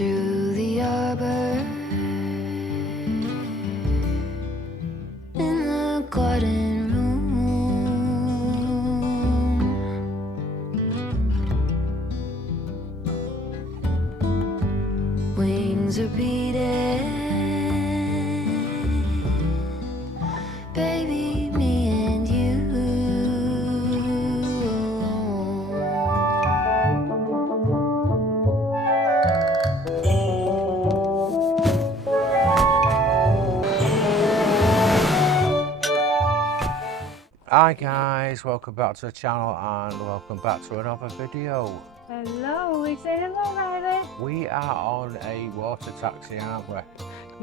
through the arbor in the garden room. Wings are beating, baby, me and you. Hi guys, welcome back to the channel and welcome back to another video. Hello, we say hello, Riley. We are on a water taxi, aren't we?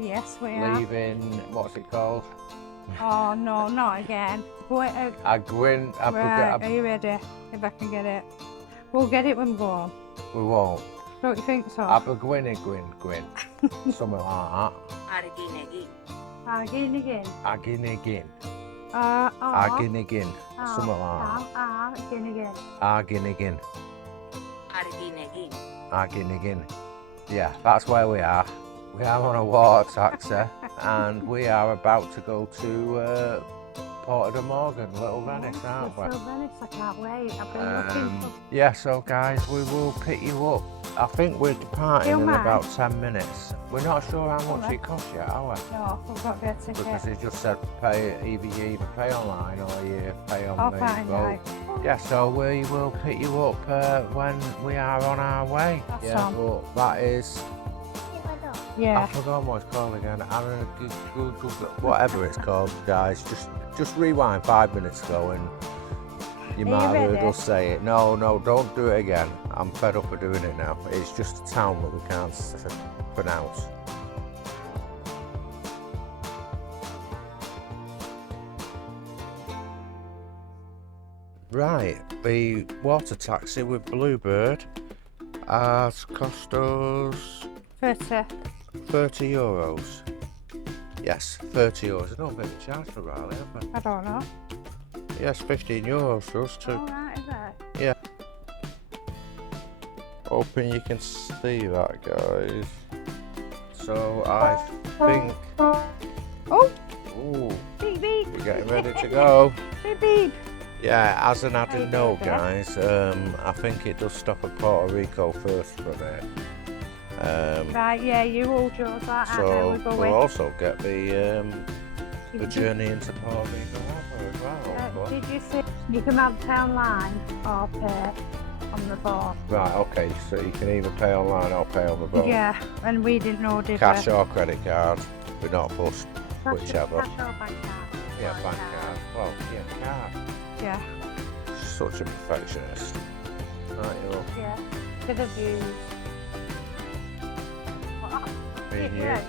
Yes, we are. Leaving, what's it called? Oh no, not again. Arguineguín. Right, are you ready? If I can get it. We'll get it when we go home. We won't. Don't you think so? Arguineguín. Something like that. Arguineguín. Arguineguín. Arguineguín. Arguineguín. Something like that. Arguineguín. Arguineguín. Arguineguín. Yeah, that's where we are. We are on a water taxi and we are about to go to Puerto de Mogán, Little Venice, aren't we? Little Venice, I can't wait. I've been looking for... Yeah, so guys, we will pick you up. I think we're departing in about 10 minutes. We're not sure how much it costs yet, are we? No, we've got to get a ticket. Because it just said pay, either pay online or you pay on I'll the find boat. out. Yeah, so we will pick you up when we are on our way. That's yeah, on. but that is... I Yeah. forgot what it's called again. Whatever it's called, guys. Just rewind 5 minutes ago and you might have heard us say it. No, don't do it again. I'm fed up of doing it now. It's just a town that we can't pronounce. Right, the water taxi with Bluebird has cost us 30 euros. Yes, 30 euros. I don't think we charge for Riley, have we? I don't know. Yes, 15 euros for us too. Alright, is it? Yeah. Hoping you can see that, guys. So I think. Oh! Ooh, Beep beep! we're getting ready to go. Beep beep! Yeah, as an added note, baby. guys, I think it does stop at Puerto Rico first for me. Right, yeah, you all chose that, So and then we're we'll going. also get the journey into Puerto Rico as well. but- Did you see you can have pay online or pay on the phone? Right, okay, so you can either pay online or pay on the boat. Yeah, and we didn't know, did Cash we? or credit card, we're not fussed, Cash- whichever. Cash or bank card? Yeah, bank card. Well, yeah, card. Yeah, Such a perfectionist. Right, you're yeah. Could have used. being you. Yeah.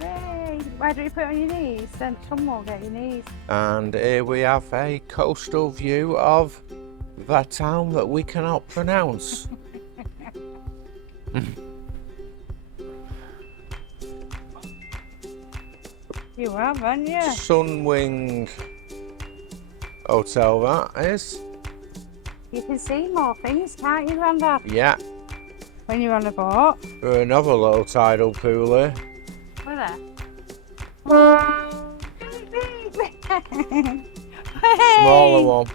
Hey, why don't you put it on your knees? Then some will get your knees. And here we have a coastal view of the town that we cannot pronounce. You have, haven't you? Sunwing Hotel, that is. You can see more things, can't you, Grandad? Yeah, When you're on a boat. another little tidal pool here. Where there? Smaller one.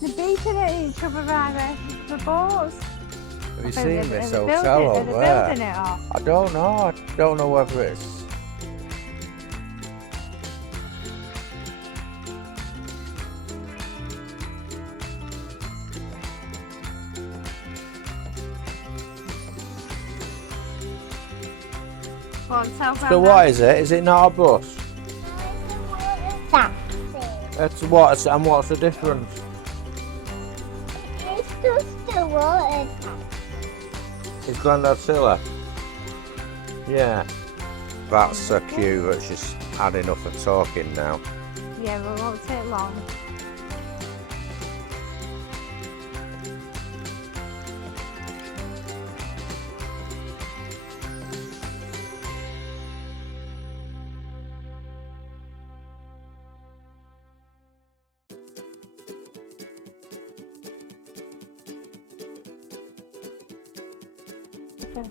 They're beating at each other, Riley. The boats. Have you seen this They're hotel building over there? it up. I don't know. I don't know whether it's. Go on, tell So Grandad. what is it? Is it not a bus? Taxi. It's what? And what's the difference? It's just a water taxi. Is Grandad Silla? Yeah. That's so cute that she's had enough of talking now. Yeah, but it won't take long.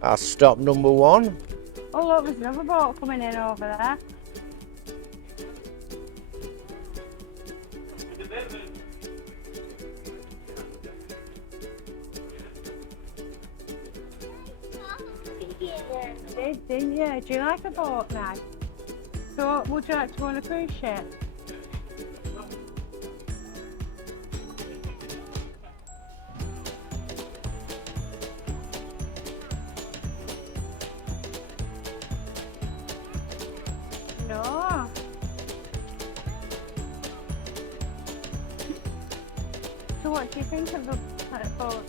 That's stop number 1. Oh look, there's another boat coming in over there. Didn't you? Do you like a boat now? So would you like to go on a cruise ship? No. So what do you think of the boat?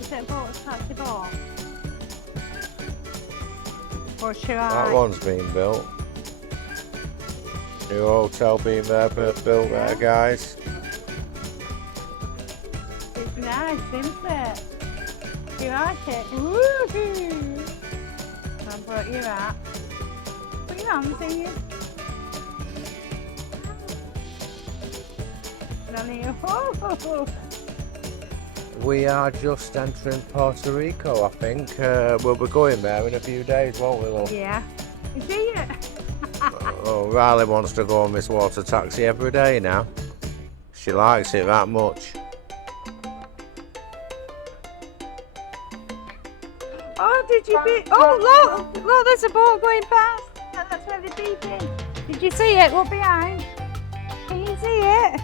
Is it a boat, a taxi boat? Or should I? That one's been built. New hotel being there, built there, guys. It's nice, isn't it? Do you like it? Woohoo! I brought you that. Put your hands in you. And then you. Oh. We are just entering Puerto Rico, I think. We'll be going there in a few days, won't we, love? Yeah. You see it? Oh, Riley wants to go on this water taxi every day now. She likes it that much. Oh, did you be? Oh, look, there's a boat going past. That's where they're beeping. Did you see it? Look behind. Can you see it?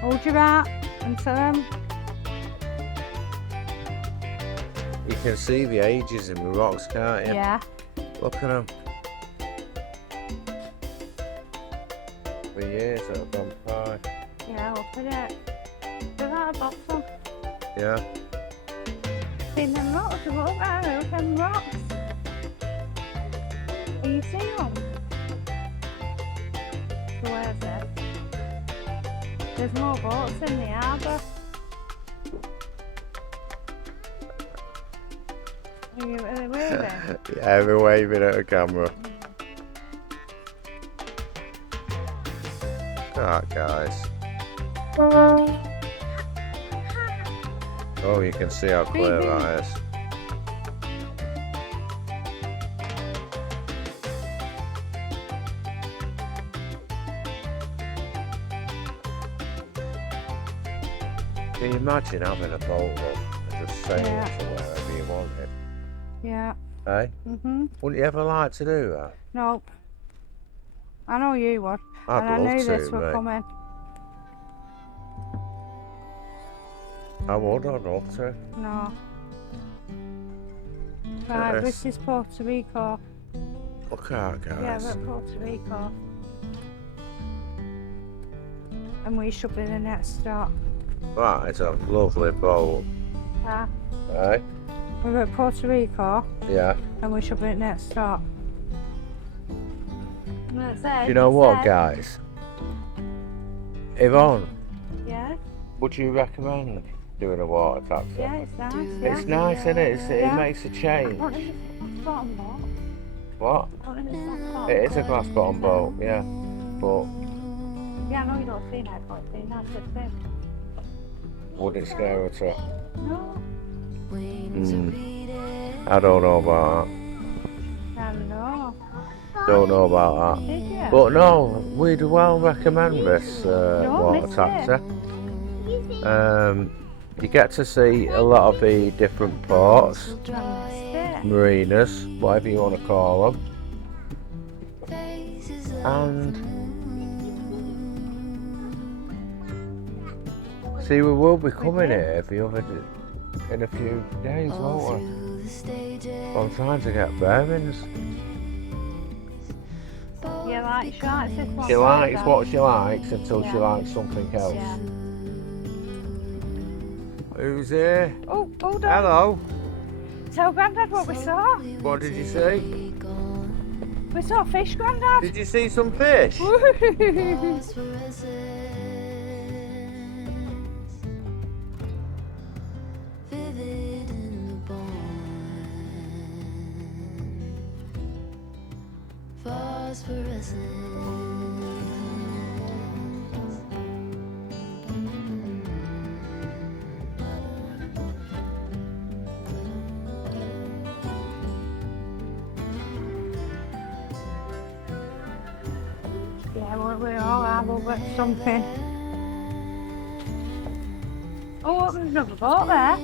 Hold your hat and turn. You can see the ages in the rocks, can't you? Yeah. Look at them. For years that have gone by. Yeah, look at it. Look at that bottom. Yeah. See them rocks? Look there, look at them rocks. Can you see them? So where's it? There's more boats in the harbour. Are they waving? Yeah, we're waving at a camera. Look at that, guys. Oh, you can see how clear that is. Can you imagine having a boat, love, and just sailing to wherever you wanted? Yeah. Eh? Mhm. Wouldn't you ever like to do that? Nope. I know you would. I'd and I love knew to, this would mate. come in. I would, I'd love to. No. Right, Yes. this is Puerto Rico. Look at that, Yeah, guys. we're at Puerto Rico. And we should be the next stop. That is a lovely boat. Yeah. Eh? We're at Puerto Rico Yeah. and we should be at next stop. And that's it. You know what, That's it. guys? Yvonne, Yeah? would you recommend doing a water taxi? Yeah, it's nice. Yeah. It's nice, isn't it? It Yeah. makes a change. What is it? Bottom boat? What? What is it? It is a glass bottom boat, yeah. But Yeah, I know you don't see that, but it's nice to see. would it scare her to? No. I don't know about I know. that. Don't know about that. Did you? But no, we'd well recommend this Don't water miss taxi. You get to see a lot of the different ports, marinas, whatever you want to call them. And see, we will be coming here in a few days, won't we? I'm trying to get bearings. You like, she likes this one. She likes what she likes until she likes something else. Yeah. Who's here? Oh, hold on. Hello. Tell Grandad what we saw. What did you see? We saw fish, Grandad. Did you see some fish? Yeah, we all have over something. Oh, there's another boat there.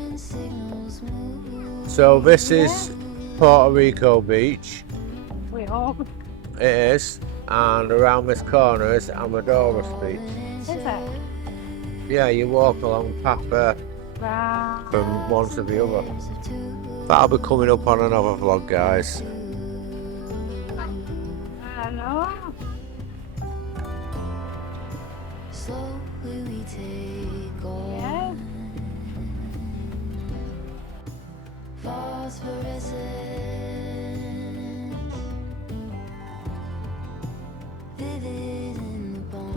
So this is Puerto Rico Beach. We all. It is. And around this corner is Amadores Beach. Is it? Yeah, you walk along the path there Right. from one to the other. That'll be coming up on another vlog, guys. I know. Slowly we take on Yeah. phosphorescence, vivid in the bond,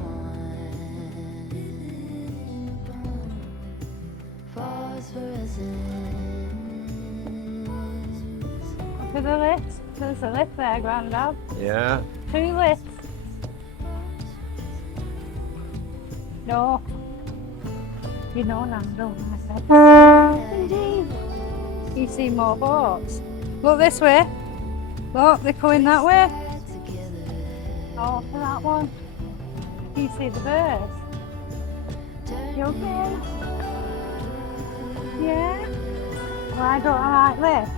phosphorescence. To the lift. There's a lift there, Grandad. Yeah. 2 lifts. No. You know Nando, Indeed. You see more boats. Look this way. Look, they're coming that way. Oh, for that one. You see the birds. You okay? Yeah? Well, I don't like this.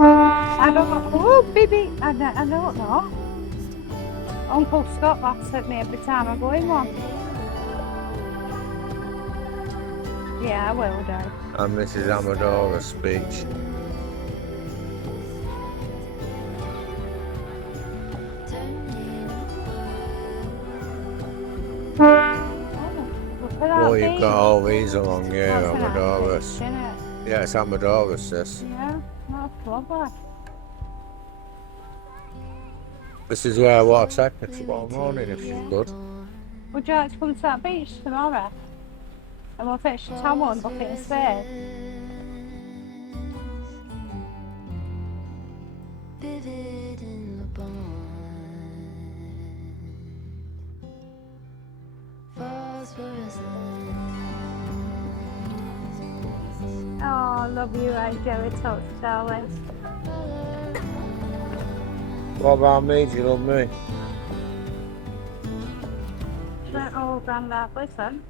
I don't know. Oh, baby. I don't know. Uncle Scott laughs at me every time I go in one. Yeah, I will do. And this is Amadores Beach. Look at that Oh, you've beach. got all these along here, That's an Amadores. beach, isn't it? Yeah, it's Amadores, this. Yeah, that's lovely. This is where I want to take her tomorrow morning if she's good. Would you like to come to that beach tomorrow? And we'll fetch your towel and bucket instead. Vivid in the bond, phosphorescence. Oh, I love you, Jelly Tots, darling. What about me? Do you love me? Oh, Grandad, listen.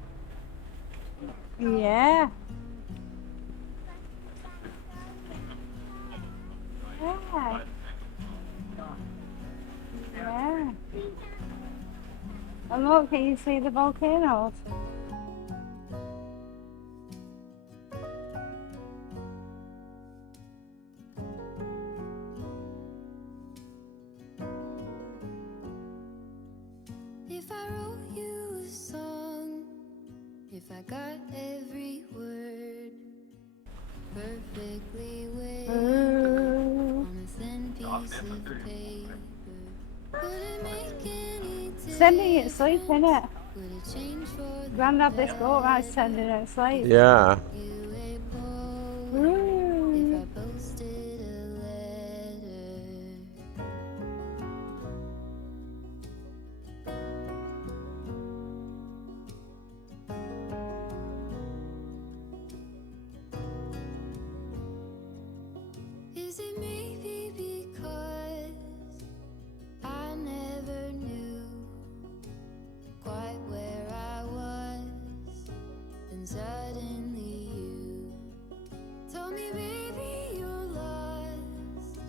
Yeah. Yeah. Yeah. And look, can you see the volcanoes? If I wrote you a song, if I got every word perfectly weighed on a thin piece of paper, would it make any difference? Sending it sleep, innit? Would it change for the Grandad, this boat ride's sending it sleep. Yeah. you a poem Ooh. if I posted a letter? Is it maybe because I never knew quite where I was, and suddenly you told me, baby, you're lost,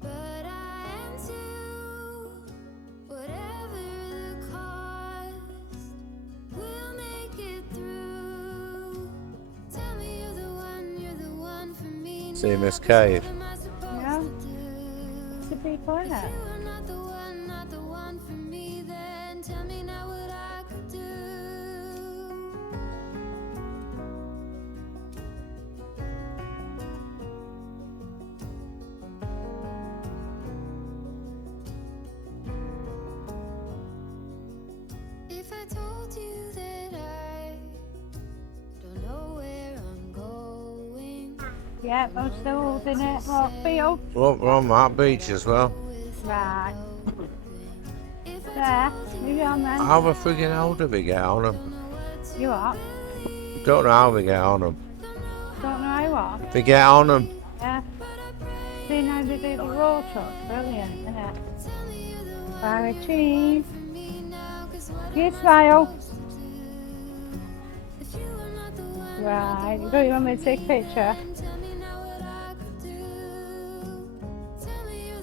but I am too. Whatever the cost, we'll make it through. Tell me you're the one for me. See Miss Cave. Yeah. It's a big one, innit? You are not the one for me, then tell me now what I could do. If I told you that I don't know where I'm going, Yeah, I'm still holding it. Look, feel. Look, we're on that beach as well. Right. There. You on then. How the friggin' hell do we get on them? You up? Don't know how we get on them. Don't know how what? They get on them. Yeah. See now they do the road truck. Brilliant, isn't it? Very cheap. You smile. Right, don't you want me to take a picture? Tell me now what I could do. Tell me you're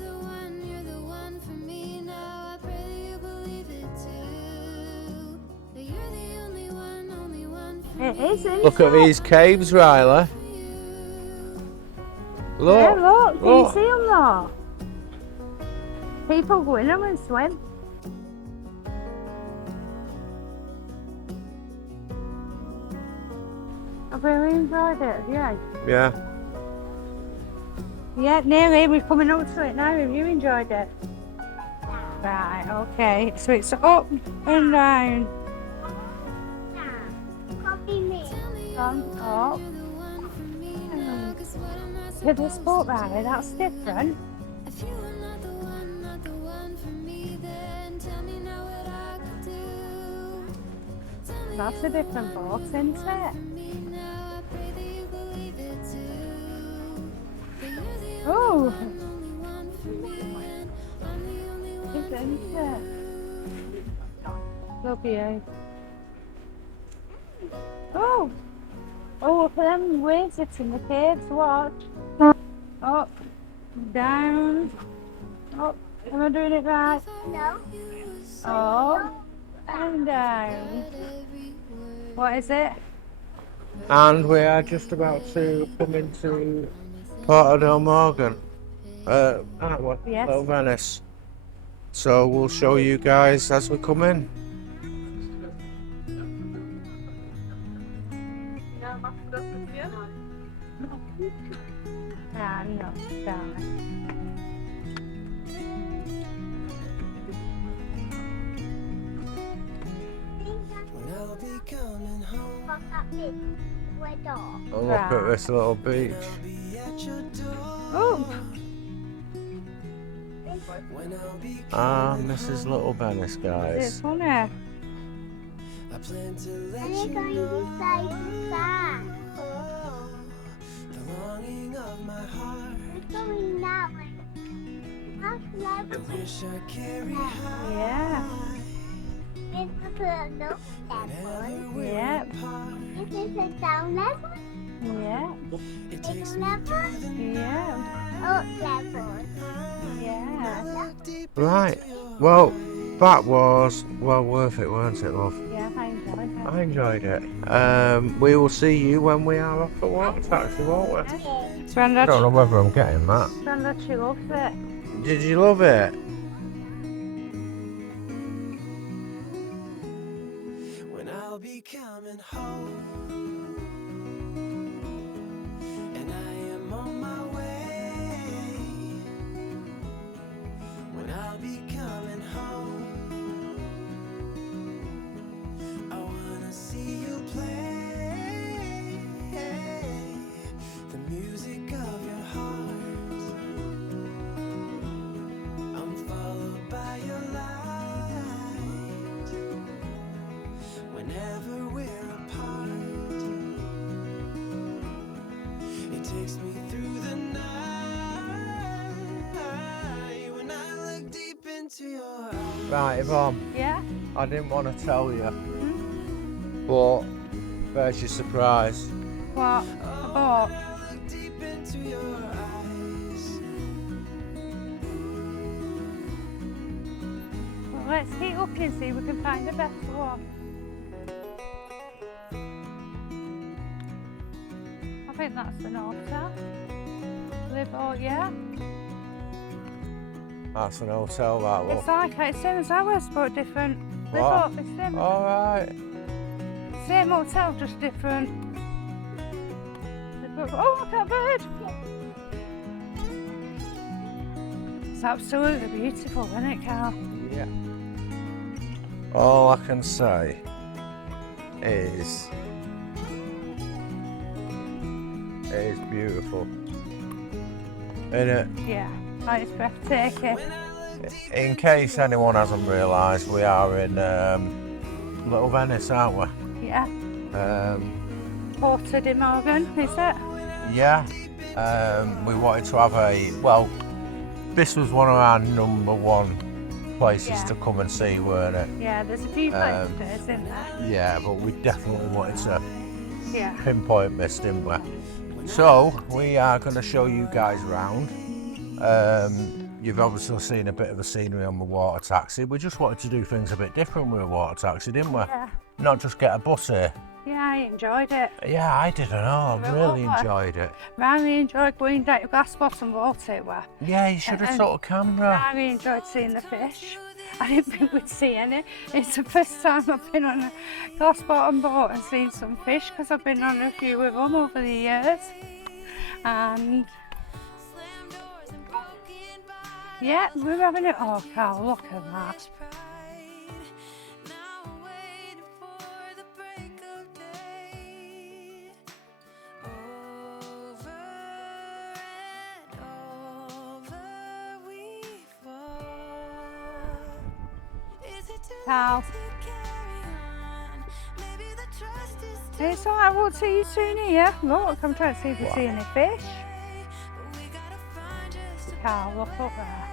the one for me now. I pray that you believe it too. That you're the only one for It is, isn't Look at it? these caves, Riley. Look. Yeah, look, can you look. see them though? People go in them and swim. I've really enjoyed it, yeah. Yeah. Yeah, nearly, we're coming up to it now. Have you enjoyed it? Right, okay. So it's up and down. Copy me. On, up. To the sport rally, that's different. If you are not the one for me, then tell me now what I could do. Tell me That's a different boat, isn't it? me now. I pray that you believe it too. That you're the Oh, only one for me, and I'm the only one for isn't you. it? Love you. Oh, oh, for them waves it's in the caves, watch. Up, down, up. Am I doing it right? No. Up and down. What is it? And we are just about to come into Puerto de Mogán, aren't we? Yes. Little Venice. So we'll show you guys as we come in. Ah, no, down. Fuck up it. We're dog. And look at this little beach. Oh, And this is Little Venice, it's guys. funny. And you're going to say goodbye. We're going that way. That's level. Yeah, It's a up level. yeah, This is a down level. yeah, It's level. yeah, Up level. yeah. Right. Well, that was well worth it, weren't it, love? Yeah, I enjoyed it. I enjoyed it. We will see you when we are off the water taxi, won't we? I Grandad, don't know whether I'm getting that. Grandad, she loves it. Did you love it? When I'll be coming home, and I am on my way. When I'll be coming home, I wanna see you play the music of your heart. I'm followed by your light. Whenever we're apart, it takes me through the night. When I look deep into your eyes, Right, Yvonne, Yeah? I didn't want to tell you, but there's your surprise. What? I Oh, look deep into your eyes. well, let's keep looking and see if we can find the best one. I think that's an hotel. LIVVO, yeah? That's an hotel, that It's look. like it's same as ours, but different. What? LIVVO, it's same. Alright. Same hotel, just different. Oh, look at that bird! It's absolutely beautiful, isn't it, Carl? Yeah. All I can say is it is beautiful. Isn't it? Yeah, oh, it's breathtaking. In case anyone hasn't realised, we are in Little Venice, aren't we? Yeah, Puerto de Mogán, is it? Yeah. We wanted to have a, well, this was one of our number one places Yeah. to come and see, weren't it? Yeah, there's a few places, isn't there? Yeah, but we definitely wanted to Yeah. pinpoint this, didn't we? So we are going to show you guys around. You've obviously seen a bit of the scenery on the water taxi. We just wanted to do things a bit different with a water taxi, didn't we? Yeah. Not just get a bus here. Yeah, I enjoyed it. Yeah, I didn't know. I really enjoyed it. Really enjoyed going down to Glass Bottom Water. Yeah, you should have took a camera. I really enjoyed seeing the fish. I didn't think we'd see any. It's the first time I've been on a glass bottom boat and seen some fish because I've been on a few of them over the years. And yeah, we're having it. Oh, Carl, look at that. Carl. It's alright, I won't see you soon here. Look, I'm trying to see if we see any fish. Carl, look up there.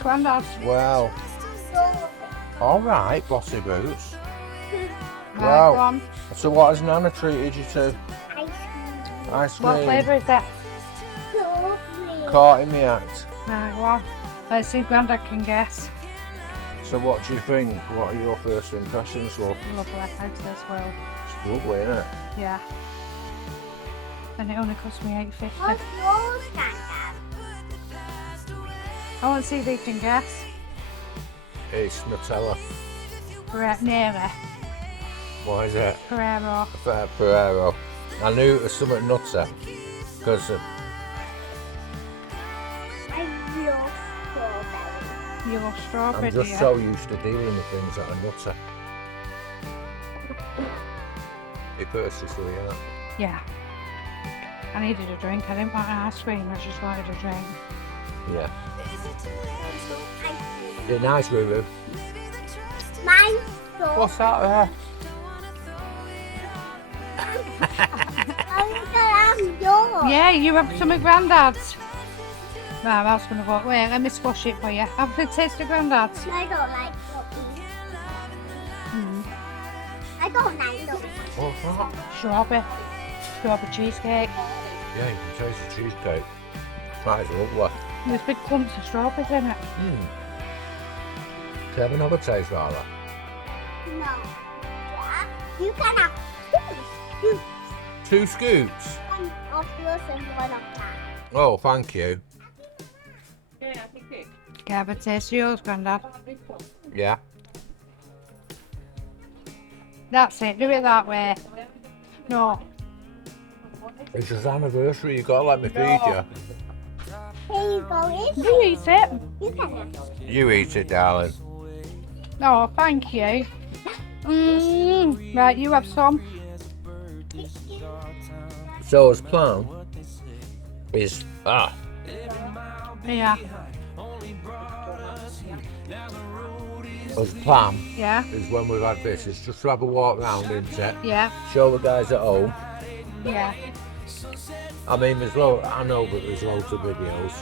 Grandad. Wow. All right, bossy boots. Right, Wow. go on. So what has Nana treated you to? Ice What cream. flavour is that? Caught in the act. Right, go on. Let's see if Grandad can guess. So what do you think? What are your first impressions, love? Lovely, thanks as well. It's lovely, isn't it? Yeah. And it only cost me $8.50. What's yours, Grandad? I want to see if they can guess. It's Nutella. Nearly. What is it? Ferrero. Ferrero. I knew it was something nutter because I love strawberry. You love strawberry, I'm just dear. so used to dealing with things that are nutter. It persistently, yeah. Yeah. I needed a drink. I didn't want ice cream. I just wanted a drink. Yeah. You're nice, Ruru. Mine's strawberry. What's that there? I'm yours. Yeah, you have some of Grandad's. Right, I was going to go. Wait, let me squash it for you. Have a taste of Grandad's. I don't like cookies. I don't like those. What's that? Strawberry cheesecake. Yeah, you can taste the cheesecake. That is lovely. There's big clumps of strawberries in it. Do you have another taste, Viola? No. Yeah. You can have two. 2 scoops? One of yours and one of mine. Oh, thank you. Can I have a taste of yours, Grandad? Yeah. That's it. Do it that way. No. It's his anniversary, you gotta let me feed you. Here you go. You eat it. You can have it. You eat it, darling. Oh, thank you. Right, you have some. So his plan is Yeah. his plan Yeah. is when we've had this is just to have a walk round, isn't it? Yeah. Show the guys at home. Yeah. I mean, I know that there's loads of videos.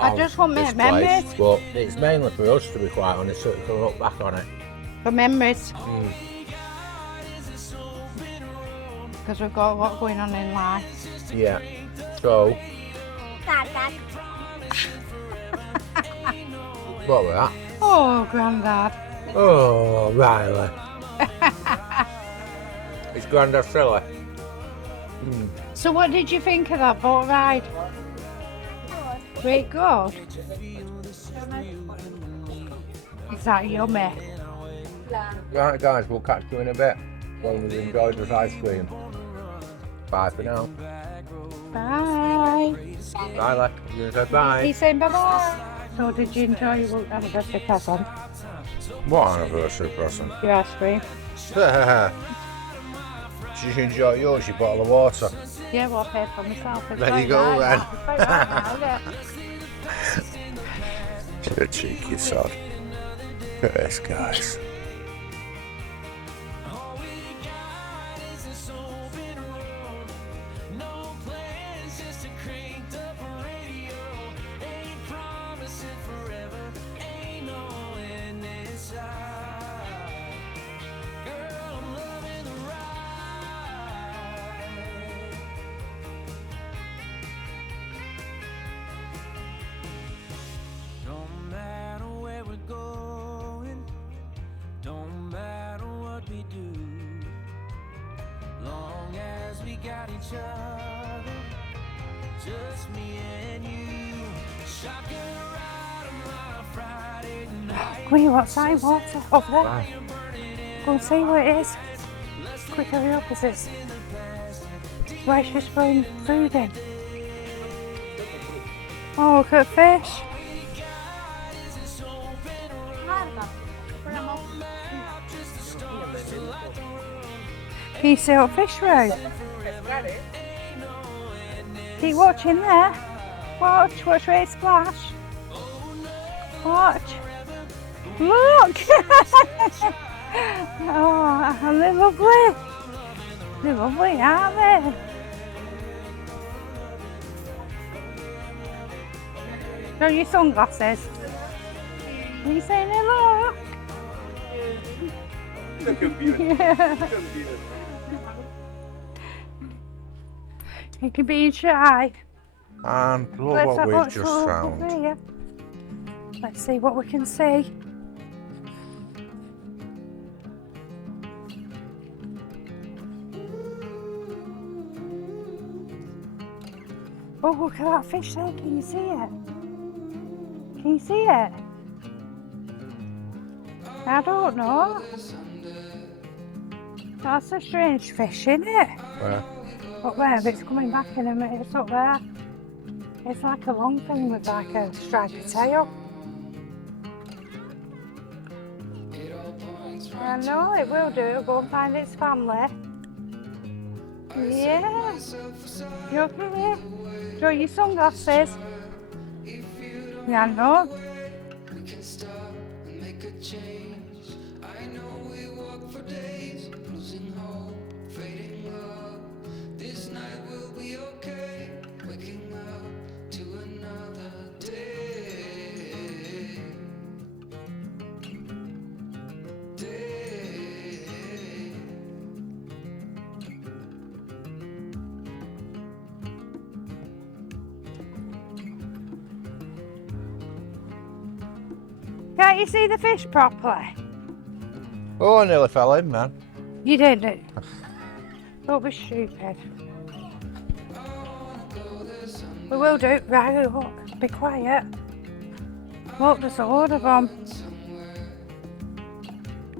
I of just want this memories. place, but it's mainly for us, to be quite honest, so we can look back on it. For memories. Because we've got a lot going on in life. Yeah. So, Dad, Dad. what was that? Oh, Grandad. Oh, Riley. It's Grandad silly. So what did you think of that boat ride? Great good. Is that yummy? Right, guys, we'll catch you in a bit when we've enjoyed this ice cream. Bye for now. Bye. Riley, you gonna say bye? He's saying bye-bye. So did you enjoy your anniversary present? What anniversary present? Your ice cream? Did you enjoy yours, your bottle of water? Yeah, well, I paid for myself. It's There you quite go, nice. then. It's quite nice, isn't it? You're a cheeky sod. Look at this, guys. Don't matter where we're going, don't matter what we do, long as we got each other, just me and you. Shotgun ride on my Friday night. Wait, what's that water over there? Bye. Go and see what it is. Quick, hurry up, is this? Why she's throwing food in? Oh, look at fish. Can you see what fish row? Keep watching there. Watch where it splash. Watch. Look! Oh, they're lovely. They're lovely, aren't they? Show your sunglasses. Are you saying hello? You can be shy. And look Let's what have we've what's just over found. here. Let's see what we can see. Oh, look at that fish there. Can you see it? Can you see it? I don't know. That's a strange fish, isn't it? Where? Up there, but it's coming back in a minute. It's up there. It's like a long thing with like a striped tail. I know it will do. It'll go and find its family. Yeah. You okay? Throw your sunglasses. Yeah, I know. We can stop and make a change. I know we walk for days, losing hope, fading love. This night will be okay, waking up to another day. Can't you see the fish properly? Oh, I nearly fell in, man. You didn't. Don't be stupid. We will do. Right, look. Be quiet. Look, there's a load of them.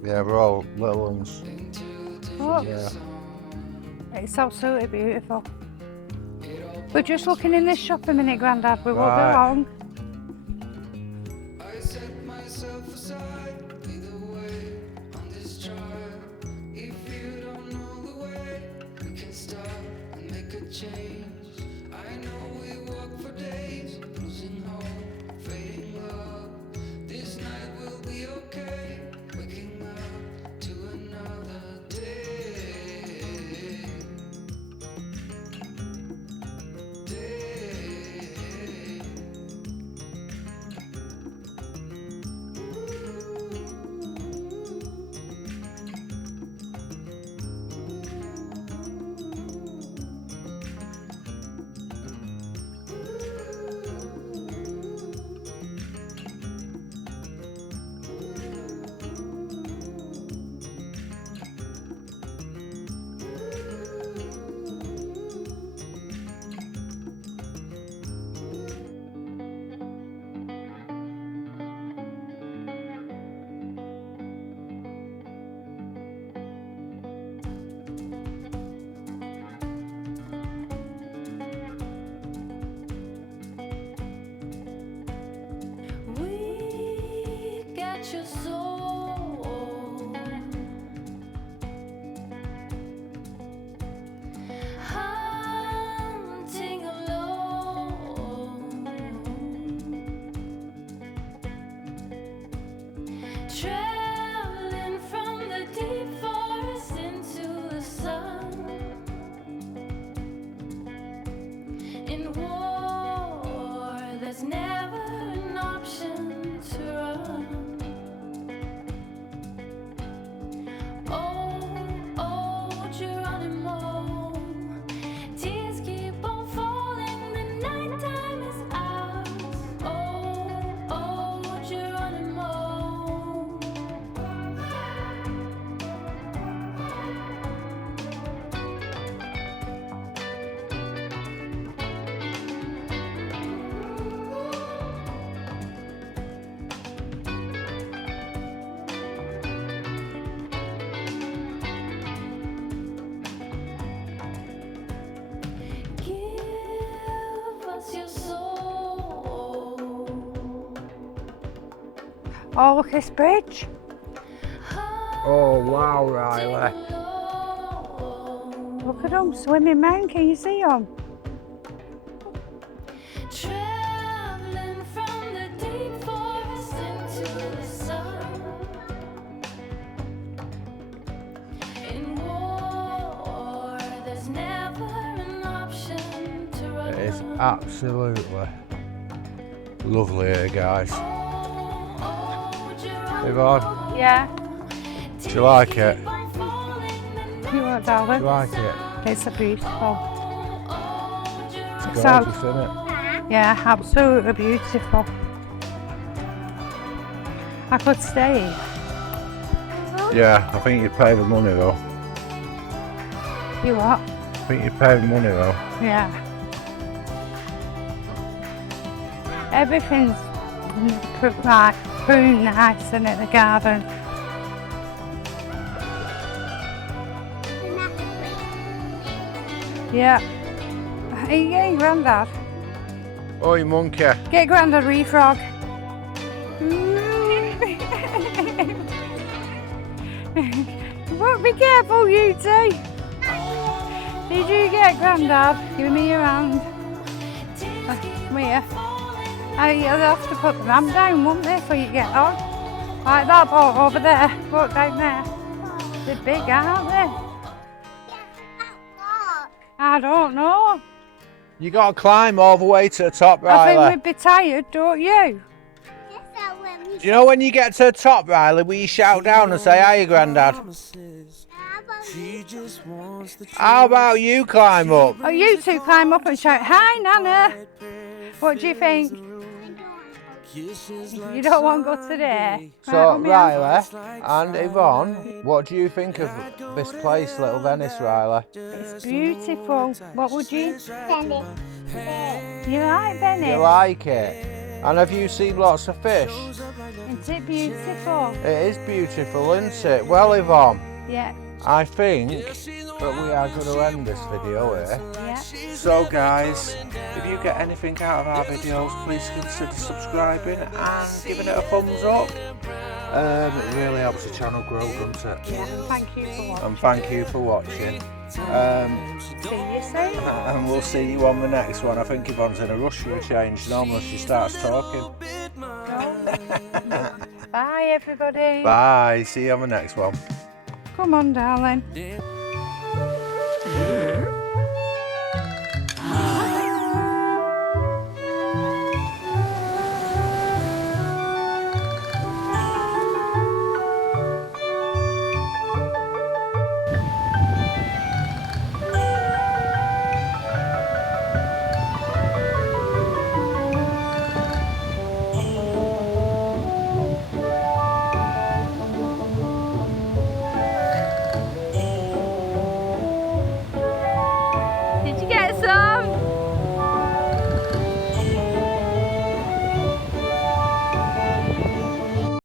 Yeah, we're all little ones. Look. Yeah. It's absolutely beautiful. We're just looking in this shop a minute, Grandad. We won't be Right. long. I set myself aside, lead the way on this trial. If you don't know the way, we can stop and make a change. I know we walk for days, losing hope, fading love. This night will be okay, waking up to another day. there's never an option to run. Oh, oh, Geronimo, tears keep on falling, the nighttime is ours. Oh, oh, Geronimo. Give us your soul. Oh, look at this bridge. Oh wow, Riley. Look at them swimming round. Can you see them? Traveling from the deep forest into the sun. In war, there's never an option to run. It is absolutely lovely here, guys. Yvonne, Yeah. do you like it? You what, Do darling? you like it? It's a beautiful. It's So- gorgeous, isn't it? Yeah, absolutely beautiful. I could stay here. Yeah, I think you pay the money though. You what? I think you pay the money though. Yeah. Everything's like pretty nice in it, the garden. Yeah. Are you getting Grandad? Oh, you monkey. Get Grandad refrog. Well, be careful, you two. Did you get Grandad? Give me your hand. Come here. You'll have to put the ram down, won't they, before you get on? Like that boat over there. Walk down there. They're big, aren't they? I don't know. You got to climb all the way to the top, I Riley. think we'd be tired, don't you? Do you know when you get to the top, Riley, will you shout down and say, hiya, Grandad? How about you climb up? Oh, you two climb up and shout, hi, Nana. What do you think? You don't want to go today? So, Right, Riley and Yvonne, what do you think of this place, Little Venice, Riley? it's beautiful. What would you? Penny. You like Venice? You like it? And have you seen lots of fish? Isn't it beautiful? It is beautiful, isn't it? Well, Yvonne, Yeah, I think that we are going to end this video here. yeah. So guys, if you get anything out of our videos, please consider subscribing and giving it a thumbs up. It really helps the channel grow, doesn't it? Yeah, thank you for watching. And thank you for watching. See you soon. And we'll see you on the next one. I think Yvonne's in a rush for a change. Normally she starts talking. Bye, everybody. Bye, see you on the next one. Come on, darling.